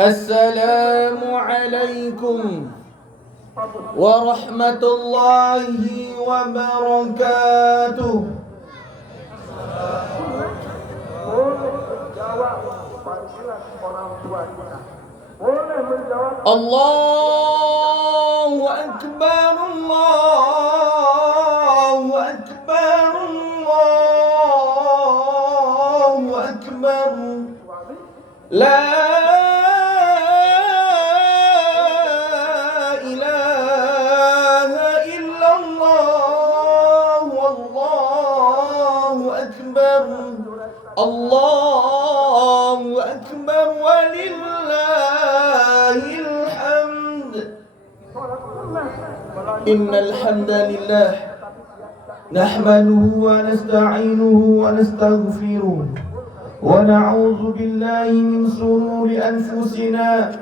Assalamualaikum warahmatullahi wabarakatuh. Allahu Akbar, Allahu Akbar, Allahu Akbar. La ilaha illallah, wallahu akbar. Allahu akbar walillahil hamd. Innal hamdalillah nahmaduhu wa nasta'inuhu wa nastaghfiruh wa na'udzu billahi min shururi anfusina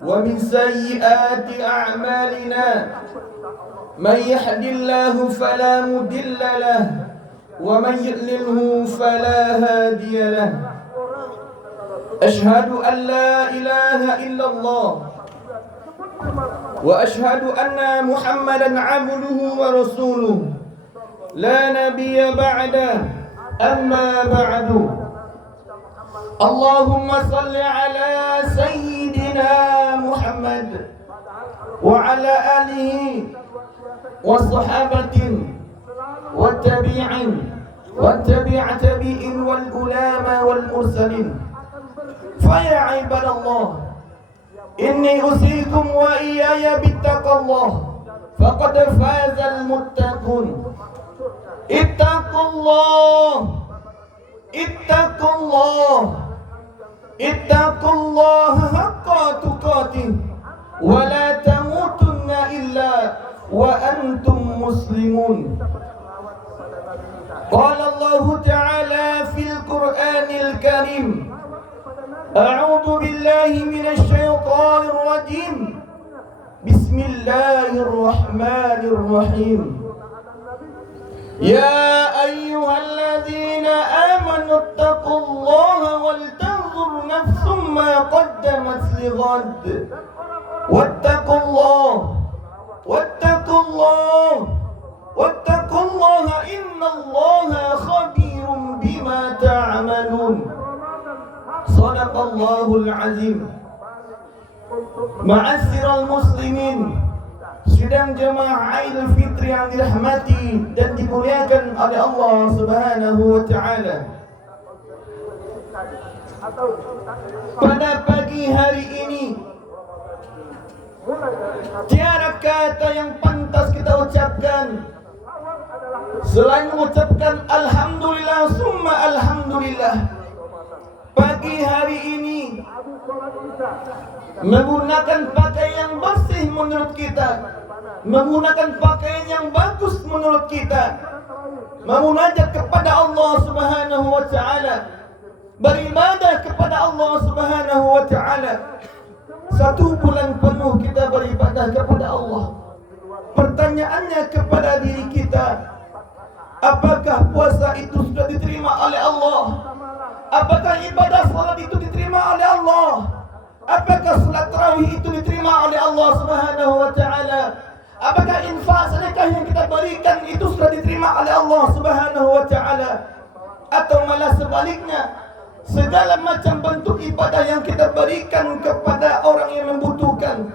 wa min sayyiati a'malina. Man yahdihillahu fala mudilla lahu wa man yudlilhu fala hadiya lahu. Ashhadu an la ilaha illallah wa ashhadu anna Muhammadan 'abduhu wa rasuluh la nabiyya ba'da. Amma ba'du. Allahumma salli ala sayyidina Muhammad wa ala alihi wa sahabatin wa tabi'in wa tabi'a tabi'in wal ulama wal mursalin. Fa ya ibadallah, inni usikum wa iyaya bittaqallah faqad fazal muttaqun. Ittaqullah, ittaqullah, ittaqullaha haqqa tuqatih wa la tamutunna illa wa antum muslimun. Qala Allah Ta'ala fil Qur'anil Karim, a'udzu billahi minasy syaithanir rajim. Bismillahirrahmanirrahim. Ya ayyuhalladzina amanu ittaqullaha wal tanzur nafsum ma qaddamat lighad. Wattaqullaha, wattaqullaha, wattaqullaha innallaha khabirum bima ta'malun. Shadaqallahul azim. Ma'asyiral muslimin, sidang jemaah Idul Fitri yang dirahmati dan dimuliakan oleh Allah Subhanahu wa taala. Pada pagi hari ini tiada kata yang pantas kita ucapkan selain mengucapkan alhamdulillah summa alhamdulillah. Pagi hari ini menggunakan pakaian yang bersih menurut kita, menggunakan pakaian yang bagus menurut kita, memunajat kepada Allah Subhanahu wa taala, beribadah kepada Allah Subhanahu wa taala. 1 bulan penuh kita beribadah kepada Allah. Pertanyaannya kepada diri kita, apakah puasa itu sudah diterima oleh Allah? Apakah ibadah salat itu diterima oleh Allah? Apakah salat tarawih itu diterima oleh Allah Subhanahu wa taala? Apakah infak sedekah yang kita berikan itu sudah diterima oleh Allah Subhanahu wa taala? Atau malah sebaliknya, segala macam bentuk ibadah yang kita berikan kepada orang yang membutuhkan,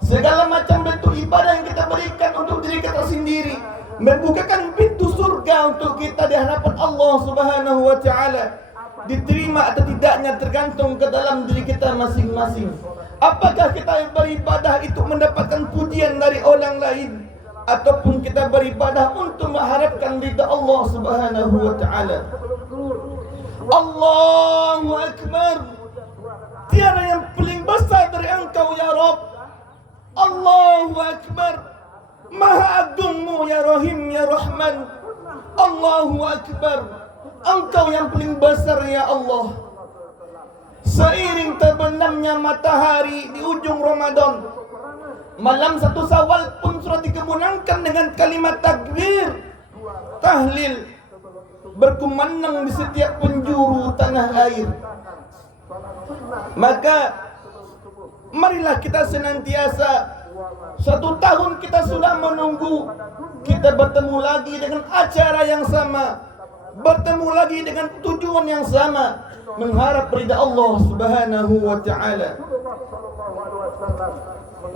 segala macam bentuk ibadah yang kita berikan untuk diri kita sendiri, membukakan pintu surga untuk kita di hadapan Allah Subhanahu wa taala, diterima atau tidaknya tergantung ke dalam diri kita masing-masing. Apakah kita beribadah itu mendapatkan pujian dari orang lain, ataupun kita beribadah untuk mengharapkan ridha Allah Subhanahu wa taala. Allahu Akbar. Tiada yang paling besar dari Engkau ya Rabb. Allahu Akbar. Maha agungmu ya Rahim ya Rahman. Allahu Akbar. Engkau yang paling besar ya Allah. Seiring terbenamnya matahari di ujung Ramadan, malam 1 Syawal pun sudah dikemenangkan dengan kalimat takbir, tahlil, berkumandang di setiap penjuru penjuru tanah air. Maka marilah kita senantiasa, 1 tahun kita sudah menunggu, kita bertemu lagi dengan acara yang sama, bertemu lagi dengan tujuan yang sama, mengharap ridha Allah Subhanahu wa ta'ala.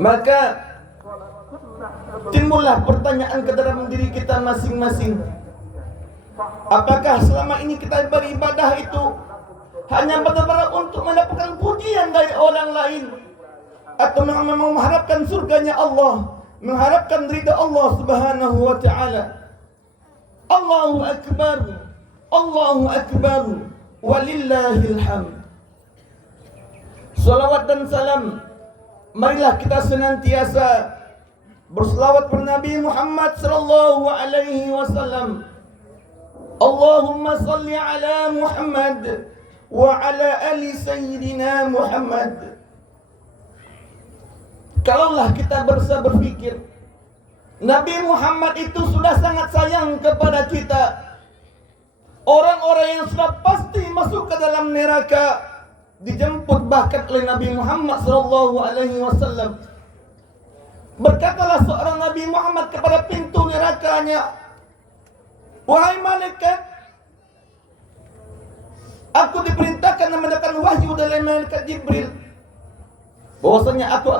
Maka timbullah pertanyaan ke dalam diri kita masing-masing. Apakah selama ini kita beribadah itu hanya benar-benar untuk mendapatkan pujian dari orang lain, atau memang mengharapkan surganya Allah, mengharapkan ridha Allah Subhanahu wa ta'ala? Allahu Akbar, Allahu Akbar, walillahil hamd. Salawat dan salam, marilah kita senantiasa berselawat kepada Nabi Muhammad sallallahu alaihi wasallam. Allahumma salli ala Muhammad wa ala ali sayyidina Muhammad. Kalaulah kita berpikir Nabi Muhammad itu sudah sangat sayang kepada kita, orang-orang yang sudah pasti masuk ke dalam neraka dijemput bahkan oleh Nabi Muhammad sallallahu alaihi wasallam. Berkatalah seorang Nabi Muhammad kepada pintu nerakanya, "Wahai malaikat, aku diperintahkan mendapatkan wahyu dari malaikat Jibril, bahwasanya aku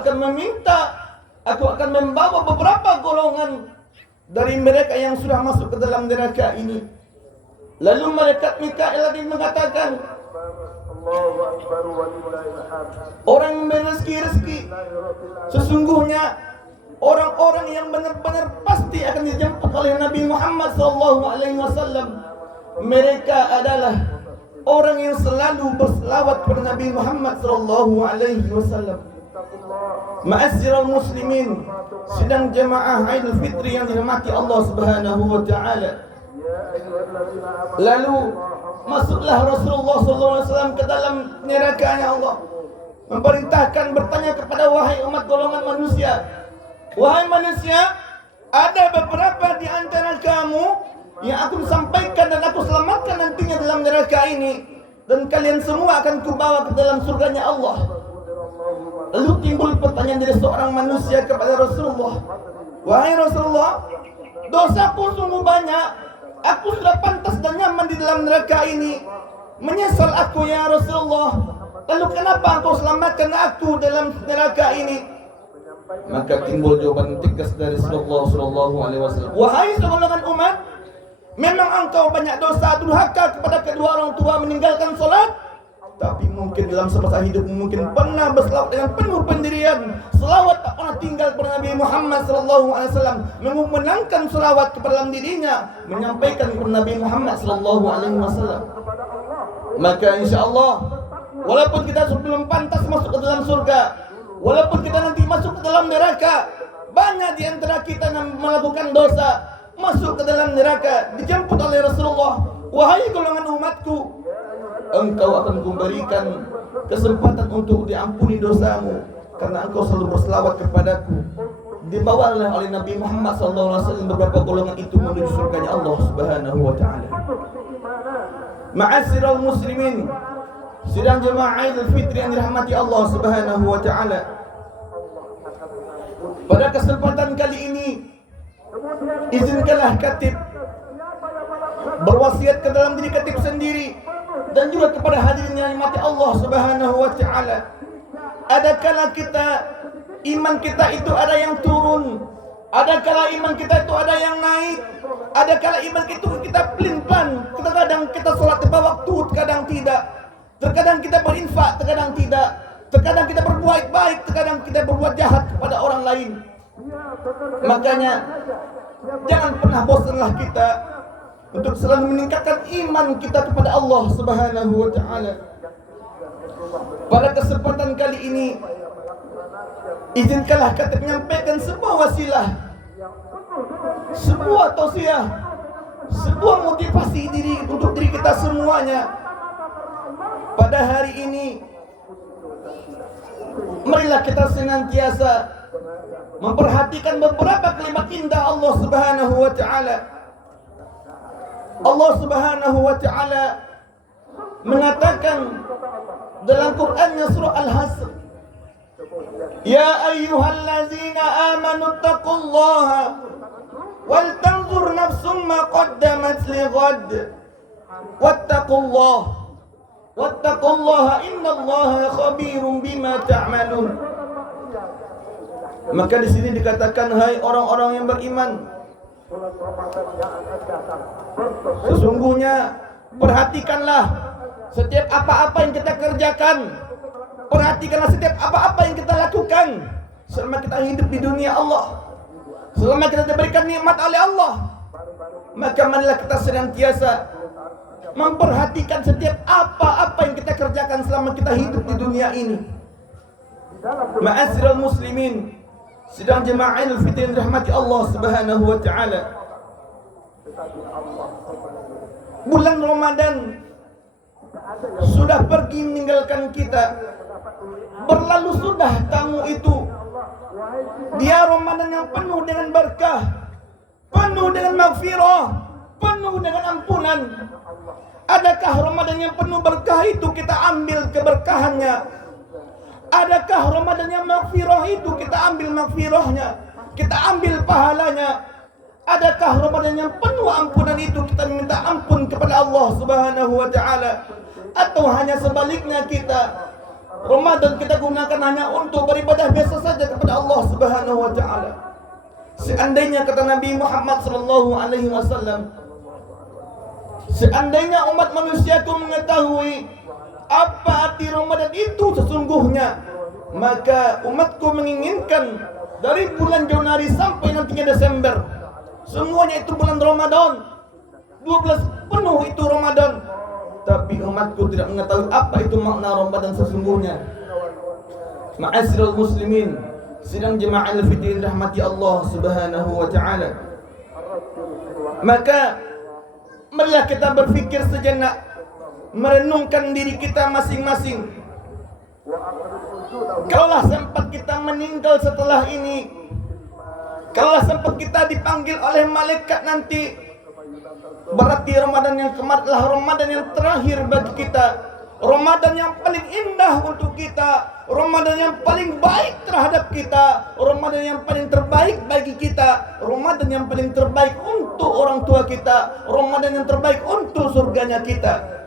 akan membawa beberapa golongan dari mereka yang sudah masuk ke dalam neraka ini." Lalu malaikat Mikail tadi mengatakan, orang rezeki, sesungguhnya orang-orang yang benar-benar pasti akan dijemput oleh Nabi Muhammad SAW, mereka adalah orang yang selalu berselawat kepada Nabi Muhammad SAW. Ma'asyiral muslimin, sidang jemaah Idul Fitri yang dirahmati Allah Subhanahu wa ta'ala. Lalu masuklah Rasulullah SAW ke dalam nerakanya Allah, memerintahkan bertanya kepada wahai umat golongan manusia, "Wahai manusia, ada beberapa di antara kamu yang aku sampaikan dan aku selamatkan nantinya dalam neraka ini, dan kalian semua akan kubawa ke dalam surganya Allah." Lalu timbul pertanyaan dari seorang manusia kepada Rasulullah, "Wahai Rasulullah, dosaku sungguh banyak. Aku sudah pantas dan nyaman di dalam neraka ini. Menyesal aku ya Rasulullah. Lalu kenapa engkau selamatkan aku dalam neraka ini?" Maka timbul jawaban tegas dari Rasulullah sallallahu alaihi wasallam, "Wahai segolongan umat, memang engkau banyak dosa, durhaka kepada kedua orang tua, meninggalkan salat, tapi mungkin dalam semasa hidupmu mungkin pernah berselawat dengan penuh pendirian. Selawat tak pernah tinggal kepada Nabi Muhammad sallallahu alaihi wasallam, memenangkan selawat kepada dalam dirinya, menyampaikan kepada Nabi Muhammad sallallahu alaihi wasallam. Maka insyaallah, walaupun kita belum pantas masuk ke dalam surga, walaupun kita nanti masuk ke dalam neraka, banyak di antara kita yang melakukan dosa, masuk ke dalam neraka, dijemput oleh Rasulullah, "Wahai golongan umatku, engkau akan kuberikan kesempatan untuk diampuni dosamu karena engkau selalu berselawat kepadaku." Dibawalah oleh Nabi Muhammad SAW beberapa golongan itu menuju surganya Allah Subhanahu wa ta'ala. Ma'asyiral muslimin, sidang jemaah Idul Fitri yang dirahmati Allah Subhanahu wa ta'ala. Pada kesempatan kali ini, izinkanlah khatib berwasiat ke dalam diri khatib sendiri dan juga kepada hadirin yang dirahmati Allah Subhanahu wa ta'ala. Adakala kita, iman kita itu ada yang turun, adakala iman kita itu ada yang naik, adakala iman itu kita pelin-pelan, terkadang kita sholat tepat waktu, terkadang tidak, terkadang kita berinfak, terkadang tidak, terkadang kita berbuat baik, terkadang kita berbuat jahat kepada orang lain. Makanya jangan pernah bosanlah kita untuk selalu meningkatkan iman kita kepada Allah Subhanahu wa ta'ala. Pada kesempatan kali ini, izinkanlah kata menyampaikan sebuah wasilah, sebuah tausiah, sebuah motivasi diri untuk diri kita semuanya. Pada hari ini, marilah kita senantiasa memperhatikan beberapa kalimat indah Allah Subhanahu wa ta'ala. Allah Subhanahu wa ta'ala mengatakan dalam Qurannya surah Al-Hasr, ya ayyuhallazina amanu taqullaha wal tanzur nafsum ma qaddamat lighad wattaqullaha innallaha khabirum bima ta'malun. Maka di sini dikatakan, hai orang-orang yang beriman, sesungguhnya perhatikanlah setiap apa-apa yang kita kerjakan, perhatikanlah setiap apa-apa yang kita lakukan selama kita hidup di dunia Allah, selama kita diberikan nikmat oleh Allah. Maka marilah kita senantiasa memperhatikan setiap apa-apa yang kita kerjakan selama kita hidup di dunia ini. Ma'asyiral muslimin, sidang jemaah al-fitin rahmati Allah Subhanahu wa taala. Bulan Ramadan sudah pergi meninggalkan kita. Berlalu sudah tamu itu. Dia Ramadan yang penuh dengan berkah, penuh dengan maghfirah, penuh dengan ampunan. Adakah Ramadan yang penuh berkah itu kita ambil keberkahannya? Adakah Ramadan yang maghfirah itu kita ambil maghfirahnya, kita ambil pahalanya? Adakah Ramadan yang penuh ampunan itu kita minta ampun kepada Allah Subhanahu wa taala? Atau hanya sebaliknya, kita Ramadan kita gunakan hanya untuk beribadah biasa saja kepada Allah Subhanahu wa taala? Seandainya kata Nabi Muhammad sallallahu alaihi wasallam, seandainya umat manusiaku mengetahui apa arti Ramadan itu sesungguhnya, maka umatku menginginkan dari bulan Januari sampai nantinya Desember, semuanya itu bulan Ramadan, 12 penuh itu Ramadan. Tapi umatku tidak mengetahui apa itu makna Ramadan sesungguhnya. Ma'asyiral muslimin, sidang jemaah al-fitin rahmati Allah Subhanahu wa taala. Maka marilah kita berfikir sejenak, merenungkan diri kita masing-masing. Kalaulah sempat kita meninggal setelah ini, kalaulah sempat kita dipanggil oleh malaikat nanti, berarti Ramadan yang kemarin adalah Ramadan yang terakhir bagi kita, Ramadan yang paling indah untuk kita, Ramadan yang paling baik terhadap kita, Ramadan yang paling terbaik bagi kita, Ramadan yang paling terbaik untuk orang tua kita, Ramadan yang terbaik untuk surganya kita.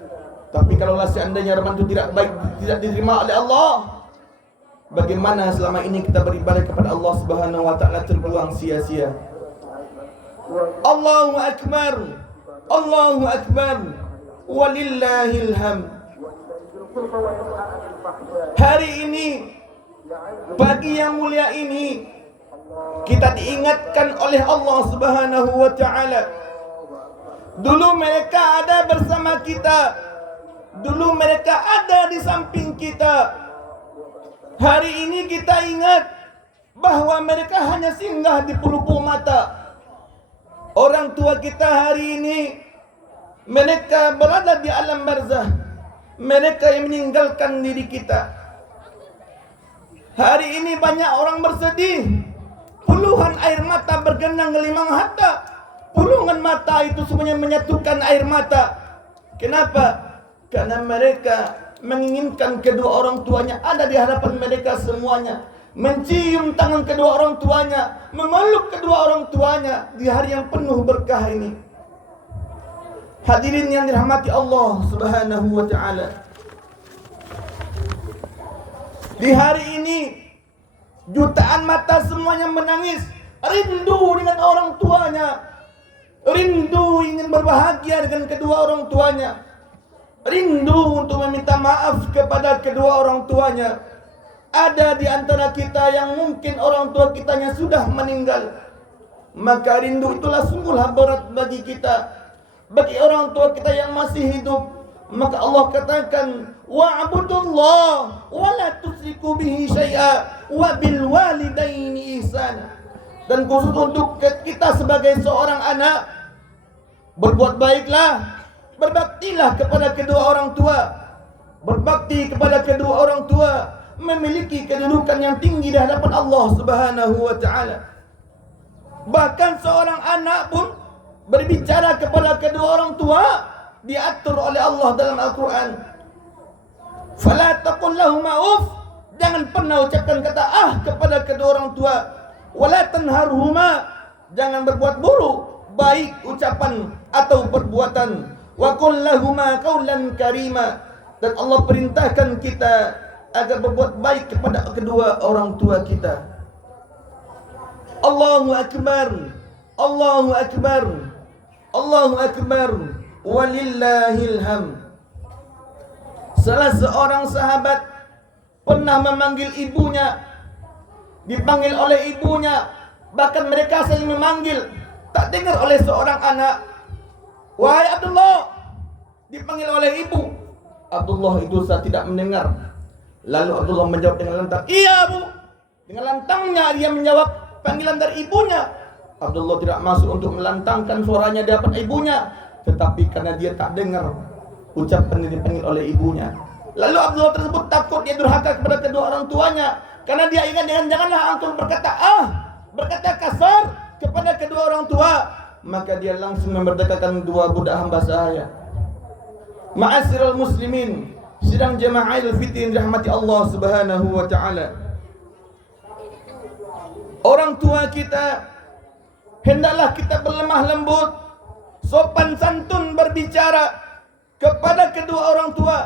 Tapi kalaulah seandainya Ramadan itu tidak baik, tidak diterima oleh Allah, bagaimana selama ini kita beribadah kepada Allah Subhanahu wa taala terbuang sia-sia. Allahu akbar, Allahu akbar, walillahil hamd. Hari ini, pagi yang mulia ini, kita diingatkan oleh Allah Subhanahu wa taala. Dulu mereka ada bersama kita, dulu mereka ada di samping kita. Hari ini kita ingat bahwa mereka hanya singgah di pelupuk mata. Orang tua kita hari ini, mereka berada di alam barzah, mereka yang meninggalkan diri kita. Hari ini banyak orang bersedih, puluhan air mata bergenang gelimang harta. Puluhan mata itu semuanya menyatukan air mata. Kenapa? Karena mereka menginginkan kedua orang tuanya ada di hadapan mereka semuanya, mencium tangan kedua orang tuanya, memeluk kedua orang tuanya di hari yang penuh berkah ini. Hadirin yang dirahmati Allah Subhanahu wa taala, di hari ini jutaan mata semuanya menangis, rindu dengan orang tuanya, rindu ingin berbahagia dengan kedua orang tuanya, rindu untuk meminta maaf kepada kedua orang tuanya. Ada di antara kita yang mungkin orang tua kitanya sudah meninggal, maka rindu itulah sungguhlah berat bagi kita. Bagi orang tua kita yang masih hidup, maka Allah katakan, wa'budullah wa la tusyriku bihi syai'a wa bil walidaini ihsana. Dan khusus untuk kita sebagai seorang anak, berbuat baiklah, berbaktilah kepada kedua orang tua. Berbakti kepada kedua orang tua memiliki kedudukan yang tinggi di hadapan Allah Subhanahu wa taala. Bahkan seorang anak pun berbicara kepada kedua orang tua, diatur oleh Allah dalam Al-Quran. Fala taqul lahuma uff, jangan pernah ucapkan kata kepada kedua orang tua. Wala tanharhuma, jangan berbuat buruk, baik ucapan atau perbuatan. Wa qul lahuma qawlan karima, dan Allah perintahkan kita agar berbuat baik kepada kedua orang tua kita. Allahu akbar, Allahu akbar, Allahu akbar, walillahil hamd. Salah seorang sahabat pernah memanggil ibunya, dipanggil oleh ibunya, bahkan mereka saling memanggil, tak dengar oleh seorang anak. Wahai Abdullah, dipanggil oleh ibu. Abdullah itu tidak mendengar. Lalu Abdullah menjawab dengan lantang, iya bu. Dengan lantangnya dia menjawab panggilan dari ibunya. Abdullah tidak masuk untuk melantangkan suaranya di hadapan ibunya, tetapi karena dia tak dengar ucapan yang dipanggil oleh ibunya. Lalu Abdullah tersebut takut dia durhaka kepada kedua orang tuanya, karena dia ingat janganlah engkau berkata kasar kepada kedua orang tua. Maka dia langsung memerdekakan dua budak hamba sahaya. Ma'asyiral muslimin, sidang jemaah Idul Fitri yang dirahmati Allah Subhanahu wa taala. Orang tua kita hendaklah kita berlemah lembut, sopan santun berbicara kepada kedua orang tua.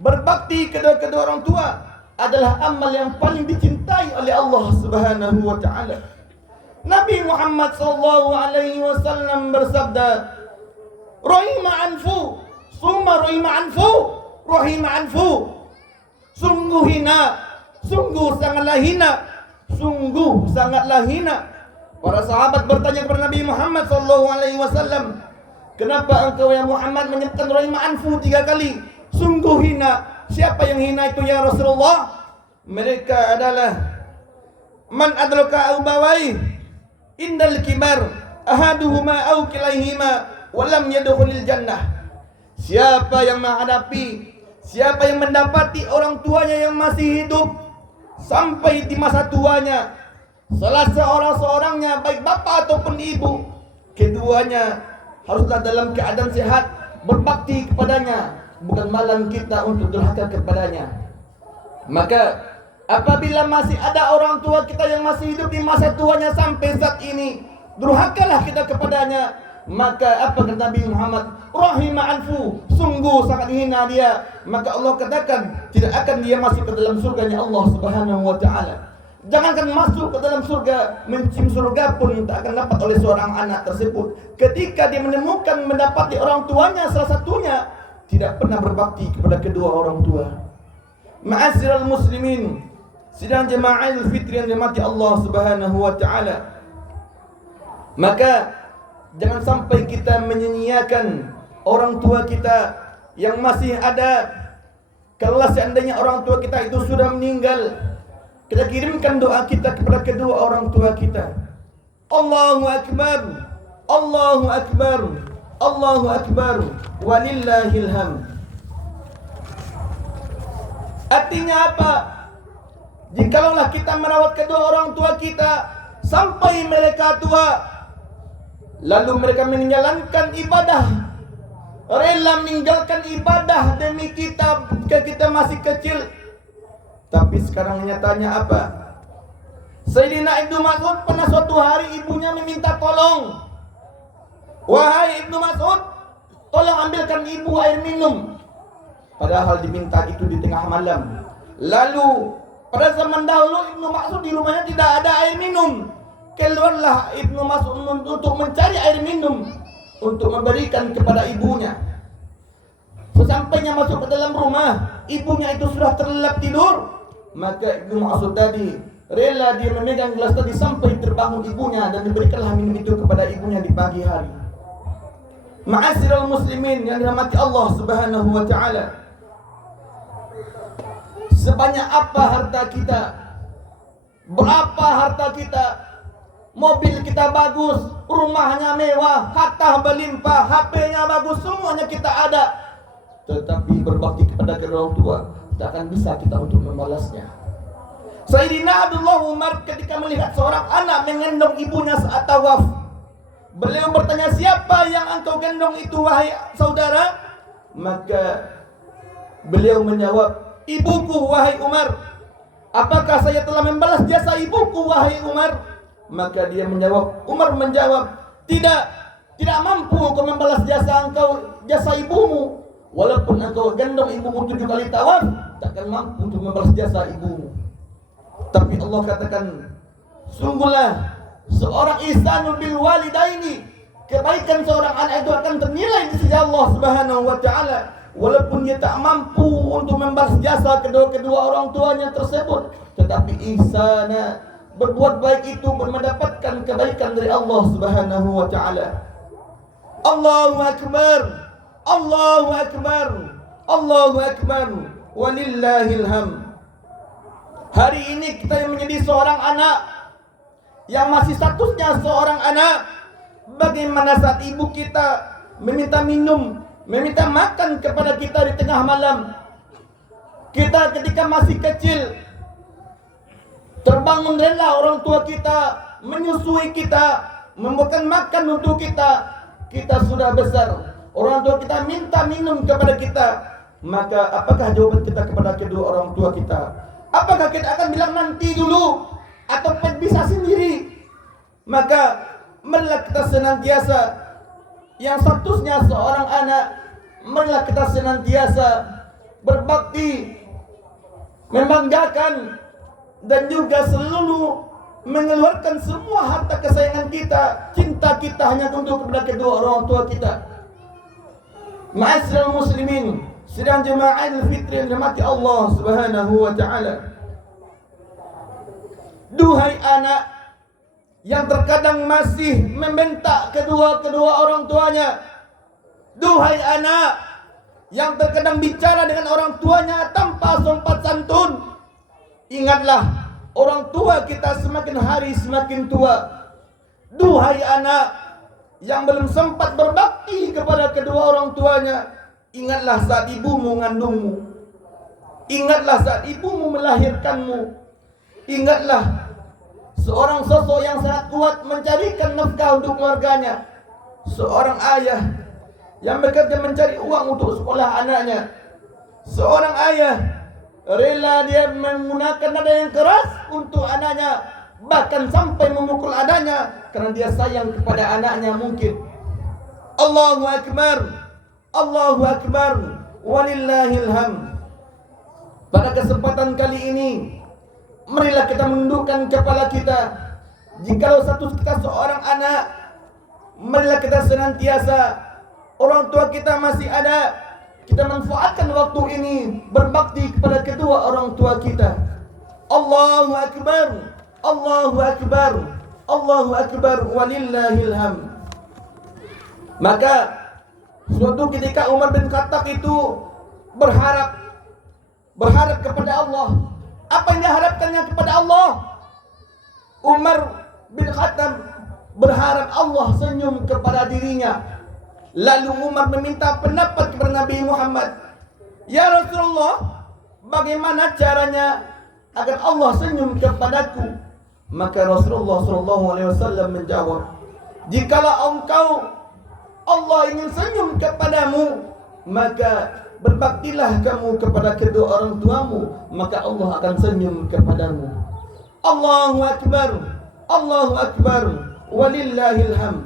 Berbakti kepada kedua orang tua adalah amal yang paling dicintai oleh Allah Subhanahu wa taala. Nabi Muhammad sallallahu alaihi wasallam bersabda, "Rahima anfu, summa rahima anfu, rahima anfu." Sungguh hina, sungguh sangatlah hina, sungguh sangatlah hina. Para sahabat bertanya kepada Nabi Muhammad sallallahu alaihi wasallam, "Kenapa engkau ya Muhammad menyebutkan rahima anfu 3 kali? Sungguh hina. Siapa yang hina itu ya Rasulullah?" Mereka adalah man adraka abawai indal kibar ahaduhuma au kilaihima walam yadkhulil jannah. Siapa yang menghadapi, siapa yang mendapati orang tuanya yang masih hidup sampai di masa tuanya, salah seorang-seorangnya baik bapak ataupun ibu, keduanya haruslah dalam keadaan sehat, berbakti kepadanya, bukan malam kita untuk durhaka kepadanya. Maka apabila masih ada orang tua kita yang masih hidup di masa tuanya sampai saat ini, durhakalah kita kepadanya. Maka apa kata Nabi Muhammad? Rahima anfu, sungguh sangat hina dia. Maka Allah katakan tidak akan dia masuk ke dalam surganya Allah Subhanahu wa taala. Jangankan masuk ke dalam surga, mencium surga pun tak akan dapat oleh seorang anak tersebut ketika dia menemukan mendapati orang tuanya salah satunya tidak pernah berbakti kepada kedua orang tua. Ma'asyiral muslimin, sidang jemaah Idul Fitri yang dirahmati Allah Subhanahu wa taala. Maka jangan sampai kita menyia-nyiakan orang tua kita yang masih ada. Kalau seandainya orang tua kita itu sudah meninggal, kita kirimkan doa kita kepada kedua orang tua kita. Allahu akbar, Allahu akbar, Allahu akbar, walillahil hamd. Artinya apa? Jikalau kita merawat kedua orang tua kita sampai mereka tua, lalu mereka menjalankan ibadah, rela meninggalkan ibadah demi kita ketika kita masih kecil. Tapi sekarang nyatanya apa? Sayyidina Ibnu Mas'ud pernah suatu hari ibunya meminta tolong. Wahai Ibnu Mas'ud, tolong ambilkan ibu air minum. Padahal diminta itu di tengah malam. Lalu pada zaman dahulu Ibnu Mas'ud di rumahnya tidak ada air minum. Keluarlah Ibnu Mas'ud untuk mencari air minum untuk memberikan kepada ibunya. Sesampainya masuk ke dalam rumah, ibunya itu sudah terlelap tidur. Maka Ibnu Mas'ud tadi rela dia memegang gelas tadi sampai terbangun ibunya dan diberikanlah minum itu kepada ibunya di pagi hari. Ma'asyiral muslimin yang dirahmati Allah Subhanahu wa taala. Sebanyak apa harta kita, berapa harta kita, mobil kita bagus, rumahnya mewah, harta berlimpah, HP-nya bagus, semuanya kita ada, tetapi berbakti kepada kedua orang tua tak akan bisa kita untuk membalasnya. Sayyidina Abdullah Umar ketika melihat seorang anak menggendong ibunya saat tawaf, beliau bertanya, siapa yang engkau gendong itu wahai saudara? Maka beliau menjawab, ibuku wahai Umar, apakah saya telah membalas jasa ibuku wahai Umar? Maka dia menjawab, Umar menjawab, tidak mampu kau membalas jasa ibumu. Walaupun engkau gendong ibumu 7 kali tawaf, takkan mampu untuk membalas jasa ibumu. Tapi Allah katakan, sungguhlah seorang ihsanul bil walidaini, kebaikan seorang anak itu akan ternilai di sisi Allah Subhanahu wa taala, walaupun dia tak mampu untuk membalas jasa kedua orang tuanya tersebut. Tetapi ihsana, berbuat baik itu mendapatkan kebaikan dari Allah Subhanahu wa taala. Allahu akbar, Allahu akbar, Allahu akbar, walillahil hamd. Hari ini kita yang menjadi seorang anak, yang masih statusnya seorang anak, bagaimana saat ibu kita meminta minum, meminta makan kepada kita di tengah malam. Kita ketika masih kecil terbangun rela orang tua kita menyusui kita, membuatkan makan untuk kita. Kita sudah besar, orang tua kita minta minum kepada kita. Maka apakah jawaban kita kepada kedua orang tua kita? Apakah kita akan bilang nanti dulu atau bisa sendiri? Maka marilah kita senantiasa, yang statusnya seorang anak, marilah kita senantiasa berbakti, membanggakan, dan juga selalu mengeluarkan semua harta kesayangan kita, cinta kita hanya untuk kepada kedua orang tua kita. Ma'asyiral muslimin, sidang jemaah Idul Fitri yang dirahmati Allah Subhanahu wa taala. Duhai anak yang terkadang masih membentak kedua orang tuanya, duhai anak yang terkadang bicara dengan orang tuanya tanpa sopan santun, ingatlah orang tua kita semakin hari semakin tua. Duhai anak yang belum sempat berbakti kepada kedua orang tuanya, ingatlah saat ibumu mengandungmu, ingatlah saat ibumu melahirkanmu, ingatlah seorang sosok yang sangat kuat mencarikan nafkah untuk keluarganya, seorang ayah yang bekerja mencari uang untuk sekolah anaknya, seorang ayah rela dia menggunakan nada yang keras untuk anaknya, bahkan sampai memukul anaknya karena dia sayang kepada anaknya mungkin. Allahu akbar, Allahu akbar, walillahil hamd. Pada kesempatan kali ini, marilah kita menundukkan kepala kita. Jikalau status kita seorang anak, marilah kita senantiasa, orang tua kita masih ada, kita manfaatkan waktu ini berbakti kepada kedua orang tua kita. Allahu akbar, Allahu akbar, Allahu akbar, walillahil hamd. Maka suatu ketika Umar bin Khattab itu berharap kepada Allah. Apa yang diharapkannya kepada Allah? Umar bin Khattab berharap Allah senyum kepada dirinya. Lalu Umar meminta pendapat kepada Nabi Muhammad, ya Rasulullah, bagaimana caranya agar Allah senyum kepadaku? Maka Rasulullah SAW menjawab, jikalau Allah ingin senyum kepadamu, maka berbaktilah kamu kepada kedua orang tuamu, maka Allah akan senyum kepadamu. Allahu akbar, Allahu akbar, walillahil hamd.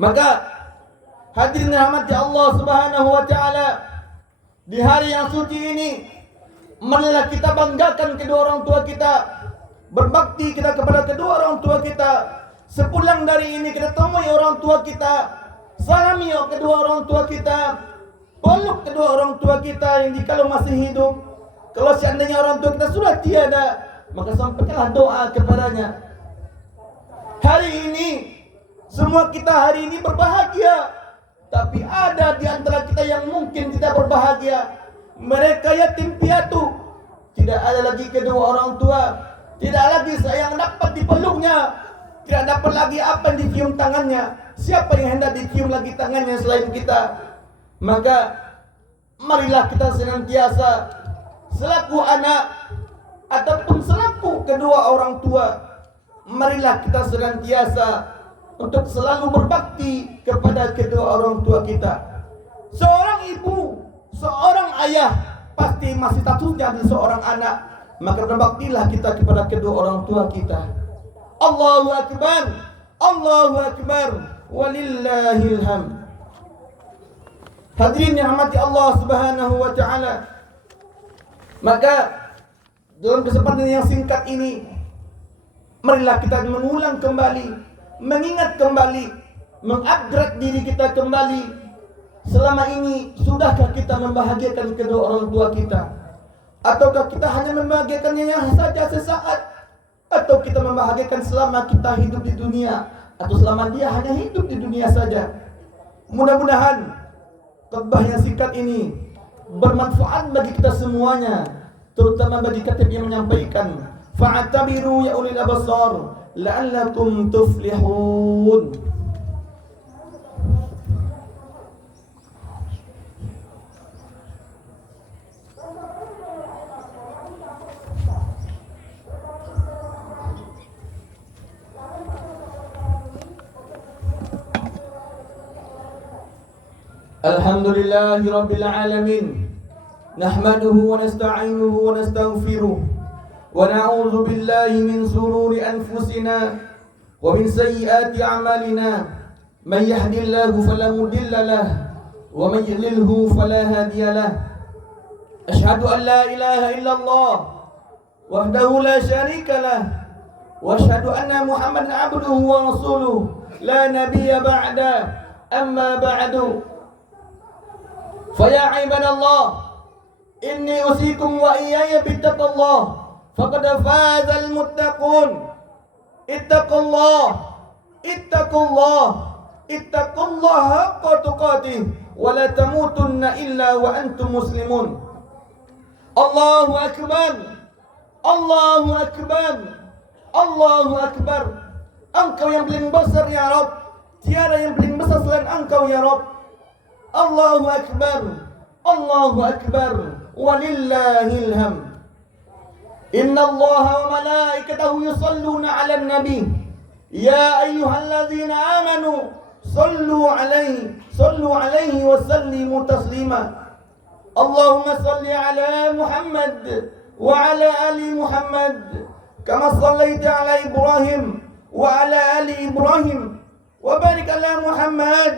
Maka hadirin rahmati Allah Subhanahu wa taala, di hari yang suci ini, marilah kita banggakan kedua orang tua kita, berbakti kita kepada kedua orang tua kita. Sepulang dari ini kita temui orang tua kita, salami kedua orang tua kita, peluk kedua orang tua kita yang jikalau masih hidup. Kalau seandainya orang tua kita sudah tiada, maka sampaikanlah doa kepadanya. Hari ini semua kita hari ini berbahagia, tapi ada di antara kita yang mungkin tidak berbahagia. Mereka yatim piatu, tidak ada lagi kedua orang tua, tidak lagi sayang dapat dipeluknya, tidak dapat lagi apa yang dicium tangannya. Siapa yang hendak dicium lagi tangannya selain kita? Maka marilah kita senantiasa selaku anak ataupun selaku kedua orang tua, marilah kita senantiasa untuk selalu berbakti kepada kedua orang tua kita. Seorang ibu ibu, seorang ayah pasti masih statusnya adalah seorang anak. Maka berbaktilah kita kepada kedua orang tua kita. Allahu Akbar, Allahu Akbar, walillahil hamd. Hadirin yang rahmati Allah Subhanahu wa taala. Maka dalam kesempatan yang singkat ini, marilah kita mengulang kembali, mengingat kembali, mengupgrade diri kita kembali. Selama ini sudahkah kita membahagiakan kedua orang tua kita? Ataukah kita hanya membahagiakannya yang saja sesaat? Atau kita membahagiakan selama kita hidup di dunia? Atau selama dia hanya hidup di dunia saja? Mudah-mudahan khutbah yang singkat ini bermanfaat bagi kita semuanya, terutama bagi khatib yang menyampaikan. Fa'tabiru ya ulil absar la'allakum tuflihun. Alhamdulillahi Rabbil Alamin. Nahmaduhu wa nasta'inuhu wa nastaghfiruh. Wa na'udzu billahi min sururi anfusina wa min sayyiati a'malina. Man yahdihillahu fala mudilla lahu wa man yudlilhu fala hadiya lahu. Asyhadu an la ilaha illallah wahdahu la syarika lahu wa asyhadu anna Muhammadan 'abduhu wa rasuluh la nabiyya ba'da. Amma ba'du. Faya ibadallah, inni usikum wa iyaya bittaqullah, faqad fazal muttaqun. Ittaqullah, ittaqullah, ittaqullah haqqa tuqatih, wa la tamutunna illa wa antum muslimun. Allahu akbar, Allahu akbar, Allahu akbar. Engkau yang paling besar ya Rabb, tiada yang paling besar selain Engkau ya Rabb. Allahu Akbar, Allahu Akbar, walillahil hamd. Inna Allaha wa malaikatahu yusalluna 'alan nabi. Ya ayyuhalladzina amanu sallu 'alaihi wa sallimu taslima. Allahumma salli 'ala Muhammad wa 'ala ali Muhammad kama sallaita 'ala Ibrahim wa 'ala ali Ibrahim wa barik 'ala Muhammad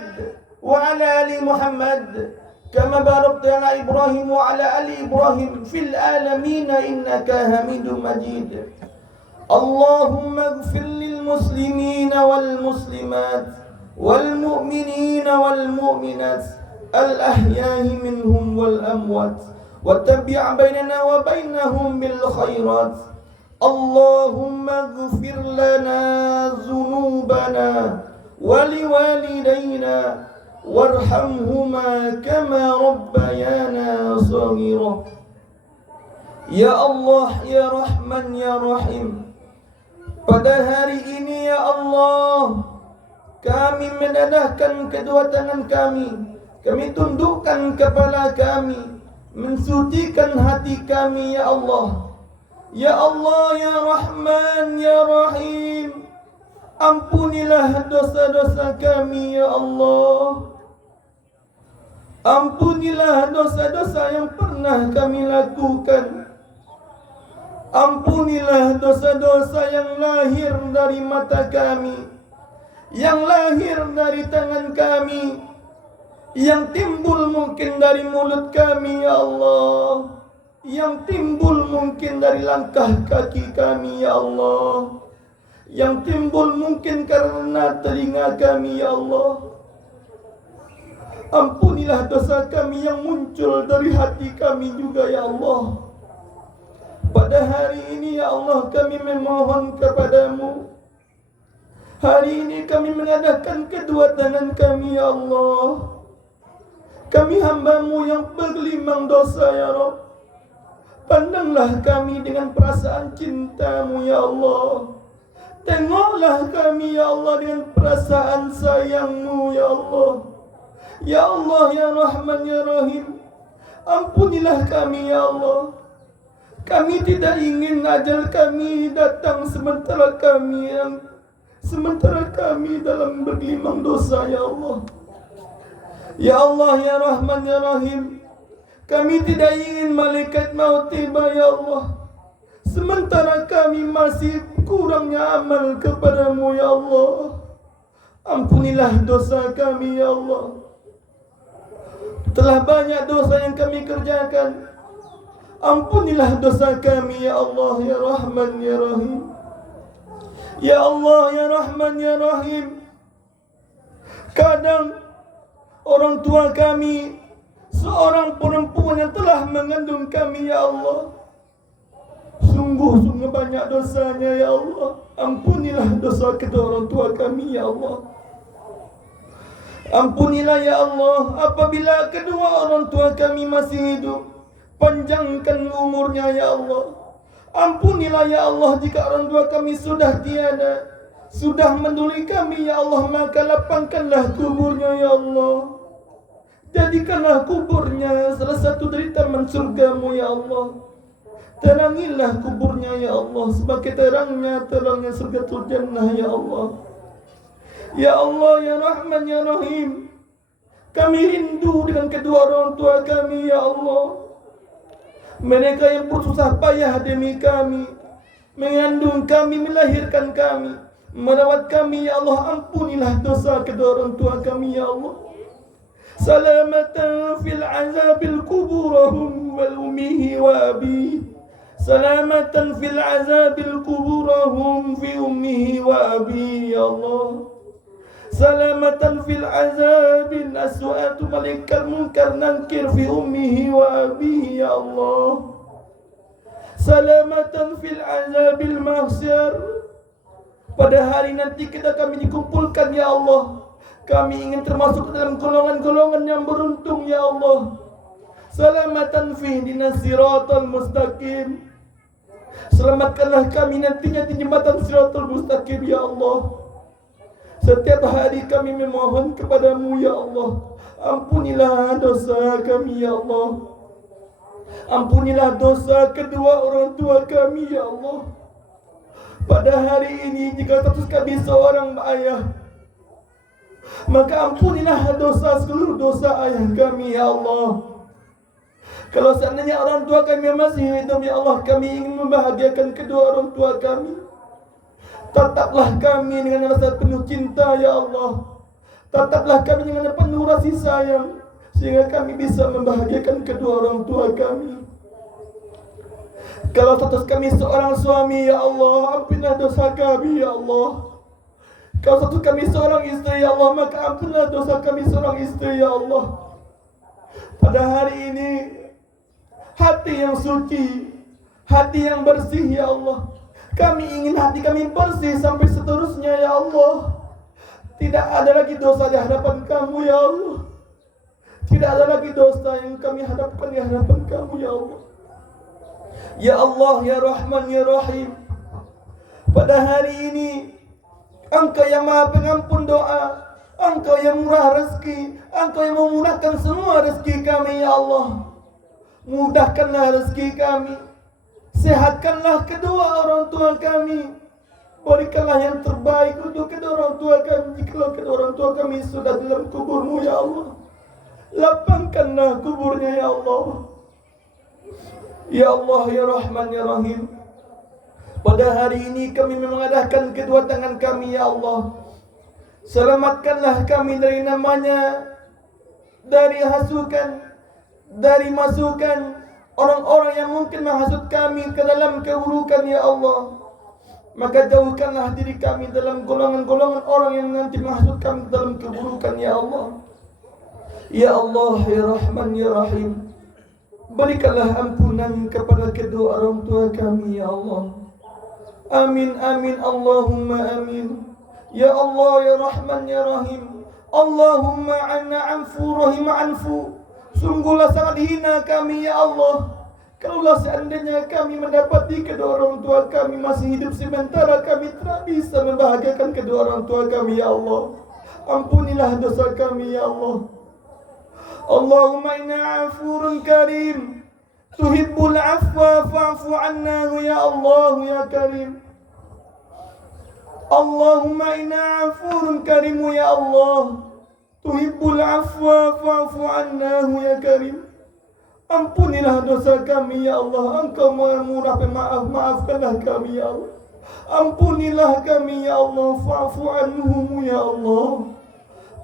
وعلى آل محمد كما باركت على إبراهيم وعلى آل إبراهيم في العالمين إنك حميد مجيد. اللهم اغفر للمسلمين والمسلمات والمؤمنين والمؤمنات الأحياء منهم والأموات وتبع بيننا وبينهم بالخيرات. اللهم اغفر لنا ذنوبنا ولوالدينا warhamhuma kama rabbayana shaghira. Ya Allah, ya Rahman, ya Rahim, pada hari ini ya Allah, kami mendedahkan kedua tangan kami tundukkan kepala kami, mensucikan hati kami ya Allah. Ya Allah, ya Rahman, ya Rahim, ampunilah dosa-dosa kami ya Allah. Ampunilah dosa-dosa yang pernah kami lakukan. Ampunilah dosa-dosa yang lahir dari mata kami, yang lahir dari tangan kami, yang timbul mungkin dari mulut kami ya Allah, yang timbul mungkin dari langkah kaki kami ya Allah, yang timbul mungkin karena telinga kami ya Allah. Ampunilah dosa kami yang muncul dari hati kami juga ya Allah. Pada hari ini ya Allah kami memohon kepadamu. Hari ini kami mengadakan kedua tangan kami ya Allah. Kami hamba-Mu yang bergelimang dosa ya Rabb. Pandanglah kami dengan perasaan cinta-Mu ya Allah. Tengoklah kami ya Allah dengan perasaan sayang-Mu ya Allah. Ya Allah, ya Rahman, ya Rahim, ampunilah kami ya Allah. Kami tidak ingin ajal kami datang sementara kami dalam bergelimang dosa ya Allah. Ya Allah, Ya Rahman, Ya Rahim, kami tidak ingin malaikat maut tiba, Ya Allah, sementara kami masih kurangnya amal kepadamu, Ya Allah. Ampunilah dosa kami, Ya Allah. Telah banyak dosa yang kami kerjakan. Ampunilah dosa kami, Ya Allah, Ya Rahman, Ya Rahim. Ya Allah, Ya Rahman, Ya Rahim, kadang orang tua kami, seorang perempuan yang telah mengandung kami, Ya Allah, sungguh-sungguh banyak dosanya, Ya Allah. Ampunilah dosa kedua orang tua kami, Ya Allah. Ampunilah, Ya Allah, apabila kedua orang tua kami masih hidup, panjangkan umurnya, Ya Allah. Ampunilah, Ya Allah, jika orang tua kami sudah tiada, sudah menduli kami, Ya Allah, maka lapangkanlah kuburnya, Ya Allah. Jadikanlah kuburnya salah satu dari taman surgamu, Ya Allah. Terangilah kuburnya, Ya Allah, sebagai terangnya surgatul jannah, Ya Allah. Ya Allah, Ya Rahman, Ya Rahim, kami rindu dengan kedua orang tua kami, Ya Allah. Mereka yang bersusah payah demi kami, mengandung kami, melahirkan kami, merawat kami, Ya Allah. Ampunilah dosa kedua orang tua kami, Ya Allah. Salamatan fil azabil kuburahum wal ummihi wa abi. Salamatan fil azabil kuburahum fi ummihi wa abi, Ya Allah. Salamatan fil azabil aswatu malaikal munkar nankir fi ummihi wa abihi, Ya Allah. Salamatan fil azabil mahsyar, pada hari nanti kita kami dikumpulkan, Ya Allah. Kami ingin termasuk dalam golongan-golongan yang beruntung, Ya Allah. Salamatan fi dinas siratal mustaqim, selamatkanlah kami nantinya di jembatan siratal mustaqim, Ya Allah. Setiap hari kami memohon kepadamu, Ya Allah. Ampunilah dosa kami, Ya Allah. Ampunilah dosa kedua orang tua kami, Ya Allah. Pada hari ini jika status kami seorang ayah, maka ampunilah dosa seluruh dosa ayah kami, Ya Allah. Kalau seandainya orang tua kami masih hidup, Ya Allah, kami ingin membahagiakan kedua orang tua kami. Tataplah kami dengan rasa penuh cinta, Ya Allah. Tataplah kami dengan penuh rasa sayang, sehingga kami bisa membahagiakan kedua orang tua kami. Kalau status kami seorang suami, Ya Allah, ampunilah dosa kami, Ya Allah. Kalau status kami seorang istri, Ya Allah, maka ampunilah dosa kami seorang istri, Ya Allah. Pada hari ini, hati yang suci, hati yang bersih, Ya Allah. Kami ingin hati kami bersih sampai seterusnya, Ya Allah. Tidak ada lagi dosa di hadapan kamu, Ya Allah. Tidak ada lagi dosa yang kami hadapkan di hadapan kamu, Ya Allah. Ya Allah, Ya Rahman, Ya Rahim, pada hari ini Engkau yang Maha Pengampun doa, Engkau yang murah rezeki, Engkau yang memudahkan semua rezeki kami, Ya Allah. Mudahkanlah rezeki kami, sehatkanlah kedua orang tua kami, berikanlah yang terbaik untuk kedua orang tua kami. Jikalau kedua orang tua kami sudah dalam kuburmu, Ya Allah, lapangkanlah kuburnya, Ya Allah. Ya Allah, Ya Rahman, Ya Rahim, pada hari ini kami mengadahkan kedua tangan kami, Ya Allah. Selamatkanlah kami dari namanya, dari hasukan, dari masukan orang-orang yang mungkin menghasut kami ke dalam keburukan, Ya Allah. Maka jauhkanlah diri kami dalam golongan-golongan orang yang nanti menghasut kami dalam keburukan, Ya Allah. Ya Allah, Ya Rahman, Ya Rahim, berikanlah ampunan kepada kedua orang tua kami, Ya Allah. Amin, amin, Allahumma amin. Ya Allah, Ya Rahman, Ya Rahim, Allahumma anna anfu, rahim anfu. Sungguhlah sangat hina kami, Ya Allah, kalaulah seandainya kami mendapati kedua orang tua kami masih hidup sementara kami tidak bisa membahagiakan kedua orang tua kami, Ya Allah. Ampunilah dosa kami, Ya Allah. Allahumma inna afurun karim, tuhibbul afwa fa'fu anna, Ya Allah, Ya Karim. Allahumma inna afurun karim, Ya Allah, tuhibbul afwa fa'fu anna ya karim. Ampunilah dosa kami ya Allah. Engkau Maha Murah pemaaf, maafkanlah kami ya Allah. Ampunilah kami ya Allah, fa'fu anhum ya Allah.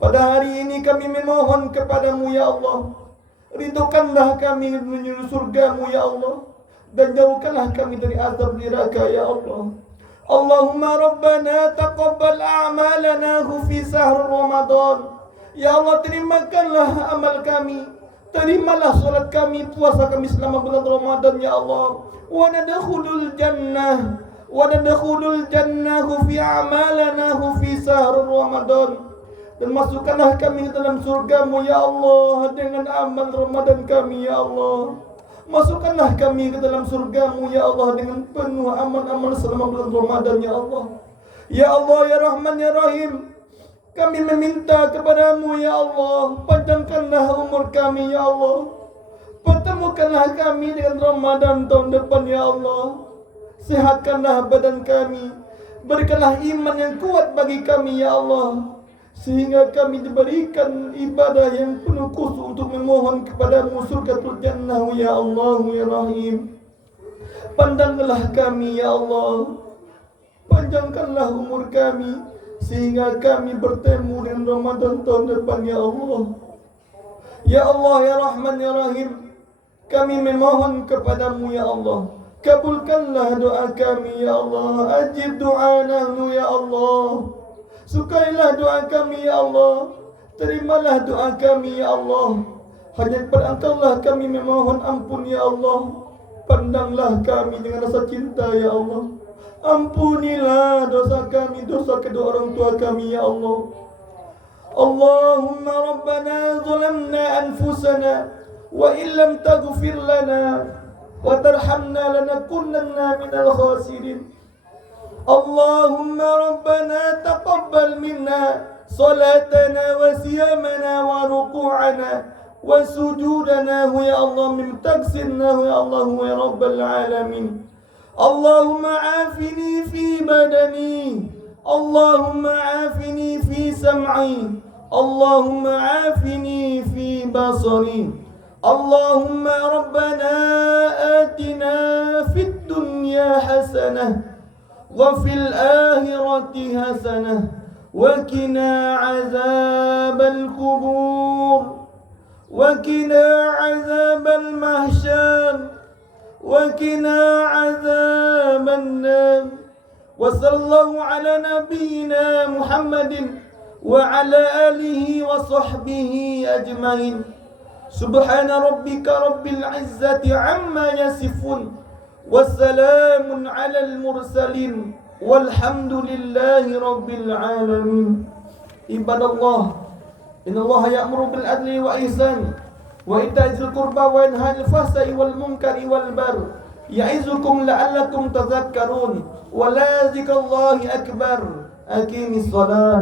Pada hari ini kami memohon kepadamu ya Allah, ridhokanlah kami menuju surgamu ya Allah, dan jauhkanlah kami dari azab neraka ya Allah. Allahumma Rabbana taqabbal a'malana fi syahr Ramadan. Ya Allah, terimakanlah amal kami, terimalah salat kami, puasa kami selama bulan Ramadan ya Allah. Wa nadkhulul jannah fi a'malana fi syahr Ramadan. Dan masukkanlah kami ke dalam surgamu ya Allah dengan amal Ramadan kami ya Allah. Masukkanlah kami ke dalam surgamu ya Allah dengan penuh amal-amal selama bulan Ramadan ya Allah. Ya Allah ya Rahman ya Rahim, kami meminta kepadamu ya Allah, panjangkanlah umur kami ya Allah. Pertemukanlah kami dengan Ramadan tahun depan ya Allah. Sehatkanlah badan kami, berikanlah iman yang kuat bagi kami ya Allah, sehingga kami diberikan ibadah yang penuh khusyuk untuk memohon kepadamu surgatul jannah ya Allah ya Rahim. Pandanglah kami ya Allah, panjangkanlah umur kami, sehingga kami bertemu dengan Ramadan tahun depan ya Allah. Ya Allah ya Rahman ya Rahim, kami memohon kepadamu ya Allah, kabulkanlah doa kami ya Allah. Ajib doana ya Allah. Sukailah doa kami ya Allah, terimalah doa kami ya Allah. Hanya kepada Engkau-lah kami memohon ampun ya Allah. Pandanglah kami dengan rasa cinta ya Allah. Ampunilah dosa kami, dosa kedua orang tua kami ya Allah. Allahumma Rabbana zalamna anfusana wa illam taghfir lana wa tarhamna lanakunanna minal khasirin. Allahumma Rabbana taqabbal minna salatana wa siyamana wa ruku'ana wa sujudana ya Allah, min taksirna ya Allah ya Rabbal Alamin. Allahumma afini fi badani, Allahumma afini fi sam'i, Allahumma afini fi basari. Allahumma Rabbana atina fid dunya hasanah وفي الآخرة حسنة وقنا عذاب القبور وقنا عذاب المحشر وقنا عذاب النار. وصلى الله على نبينا محمد وعلى آله وصحبه أجمعين. سبحان ربك رب العزة عما يصفون والسلام على المرسلين والحمد لله رب العالمين. عباد الله، إن الله يأمر بالعدل والإحسان وإيتاء ذي القربى وينهى عن الفحشاء والمنكر والبغي يعظكم لعلكم تذكرون. ولا ذكر الله أكبر. أقيم الصلاة.